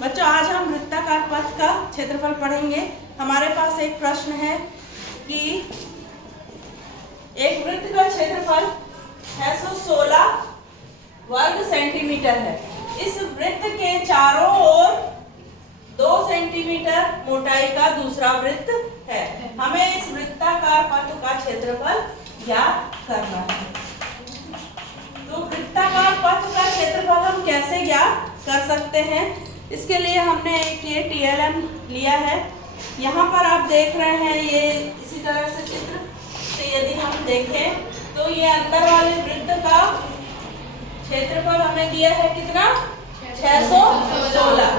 बच्चों आज हम वृत्ताकार पथ का क्षेत्रफल पढ़ेंगे। हमारे पास एक प्रश्न है कि एक वृत्त का क्षेत्रफल 616 वर्ग सेंटीमीटर है। इस वृत्त के चारों ओर 2 सेंटीमीटर मोटाई का दूसरा वृत्त है। हमें इस वृत्ताकार पथ का क्षेत्रफल ज्ञात करना है। तो वृत्ताकार पथ का क्षेत्रफल हम कैसे ज्ञात कर सकते हैं, इसके लिए हमने एक ये TLM लिया है। यहाँ पर आप देख रहे हैं ये इसी तरह से चित्र। तो यदि हम देखें तो ये अंदर वाले वृत्त का क्षेत्रफल हमें दिया है कितना, 616,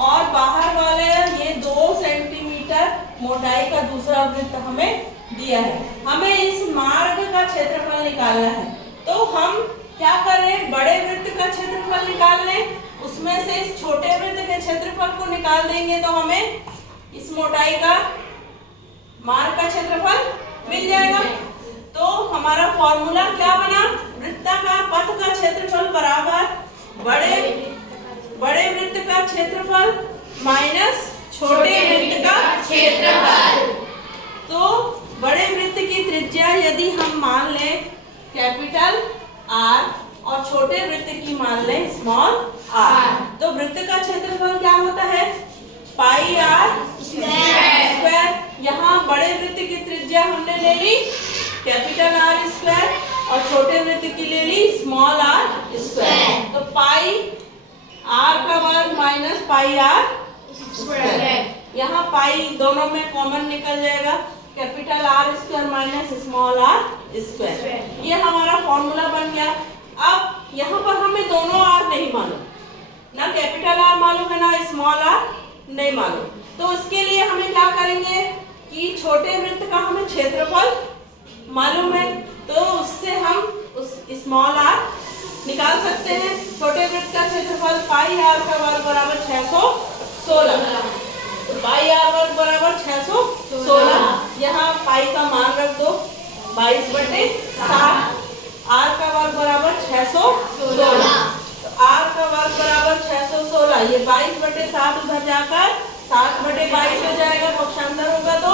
और बाहर वाले ये 2 सेंटीमीटर मोटाई का दूसरा वृत्त हमें दिया है। हमें इस मार्ग का क्षेत्रफल निकालना है। तो हम क्या करें, बड़े वृत्त का क्षेत्रफल निकाल लें, उसमें से इस छोटे वृत्त के क्षेत्रफल को निकाल देंगे तो हमें इस मोटाई का मार्ग का क्षेत्रफल मिल जाएगा। तो हमारा फॉर्मूला क्या बना, वृत्ताकार पथ का क्षेत्रफल बराबर बड़े वृत्त का क्षेत्रफल माइनस छोटे वृत्त का क्षेत्रफल। तो बड़े वृत्त की त्रिज्या यदि हम मान लें कैपिटल R और छोटे वृत्त की मान लें स्मॉल r, तो वृत्त का क्षेत्रफल क्या होता है, पाई r स्क्वायर। यहाँ बड़े वृत्त की त्रिज्या हमने ले ली कैपिटल R स्क्वायर और छोटे वृत्त की ले ली स्मॉल r स्क्वायर। तो पाई r का वर्ग माइनस पाई r स्क्वायर। यहाँ पाई दोनों में कॉमन निकल जाएगा, capital R square minus small r square. ये हमारा फॉर्मूला बन गया। अब यहाँ पर हमें दोनों r नहीं मालूम, ना कैपिटल R मालूम है ना स्मॉल r नहीं मालूम। तो उसके लिए हमें क्या करेंगे कि छोटे वृत्त का हमें क्षेत्रफल मालूम है, तो उससे हम उस स्मॉल r निकाल सकते हैं। छोटे वृत्त का क्षेत्रफल पाई r का वर्ग बराबर 616, तो पाई r वर्ग बराबर 616। यहाँ पाई का मान रख दो 22/7, r का वर्ग बराबर 616। तो r का वर्ग बराबर 616, ये 22/7 उधर जाकर 7/22 हो जाएगा, पक्षांतर होगा। तो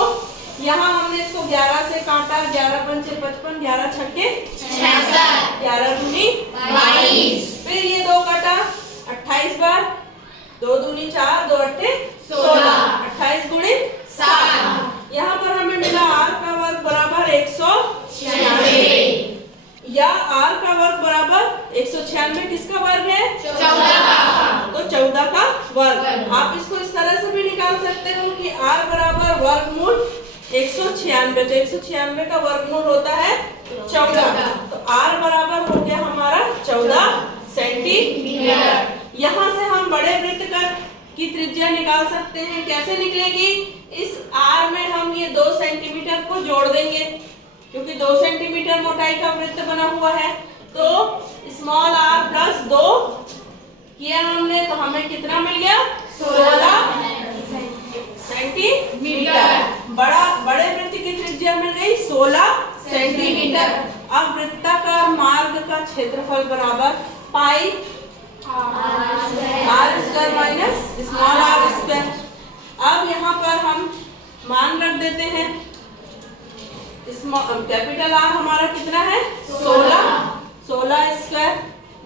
यहाँ हमने इसको 11 से काटा, 11 पंचे 55, 11 छक्के 66, 11 दूनी 22। फिर ये 2 काटा 28 बार, 2 दूनी 4, 2 अट्ठे 16, 28 गुणित 7। यहाँ पर हमें मिला r का वर्ग बराबर 196, या r का वर्ग बराबर 196 किसका वर्ग है, 14 का। तो 14 का वर्ग। आप इसको इस तरह से भी निकाल सकते हो कि r बराबर वर्गमूल 196, तो 196 का वर्गमूल होता है 14। तो r बराबर हो गया हमारा 14 सेंटीमीटर। यहाँ से हम बड़े वृत्त की त्रिज्या निकाल सकते हैं। कैसे निकलेगी, इस r में हम ये 2 सेंटीमीटर को जोड़ देंगे, क्योंकि 2 सेंटीमीटर मोटाई का वृत्त बना हुआ है। तो स्मॉल r प्लस 2 किया हमने, तो हमें कितना मिल गया, 16 सेंटीमीटर। बड़े वृत्त की त्रिज्या मिल गई 16 सेंटीमीटर। अब वृत्ताकार मार्ग का क्षेत्रफल बराबर पाई r square minus small r square. अब यहाँ पर हम मान रख देते हैं, कैपिटल R हमारा कितना है, 16 स्क्वायर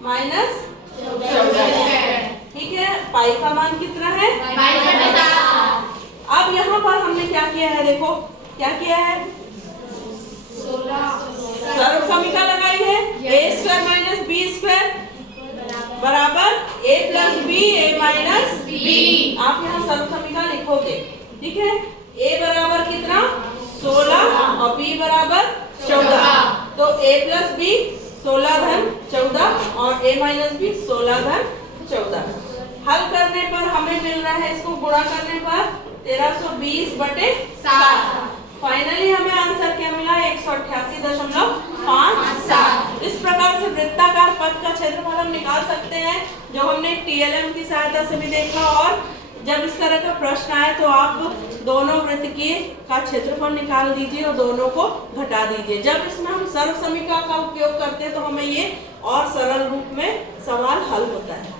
माइनस 14। ठीक है, पाई का मान कितना है, 22/7। अब यहाँ पर हमने क्या किया है, देखो क्या किया है, सर्व समीकरण लगाई है, a square minus b square बराबर a plus b a minus b। आप यहाँ सर्व समीकरण लिखोगे, ठीक है। a बराबर कितना, 16 और b बराबर 14। तो a प्लस b 16 धन 14 और a माइनस b 16 धन 14। हल करने पर हमें मिल रहा है, इसको गुणा करने पर 1320/7। फाइनली हमें आंसर क्या मिला, 188.57। इस प्रकार से वृत्ताकार पथ का क्षेत्रफल हम निकाल सकते हैं, जो हमने TLM की सहायता से भी देखा। और जब इस तरह का प्रश्न आए तो आप दोनों वृत्त का क्षेत्रफल निकाल दीजिए और दोनों को घटा दीजिए। जब इसमें हम सर्व समीकरण का उपयोग करते हैं तो हमें ये और सरल रूप में सवाल हल होता है।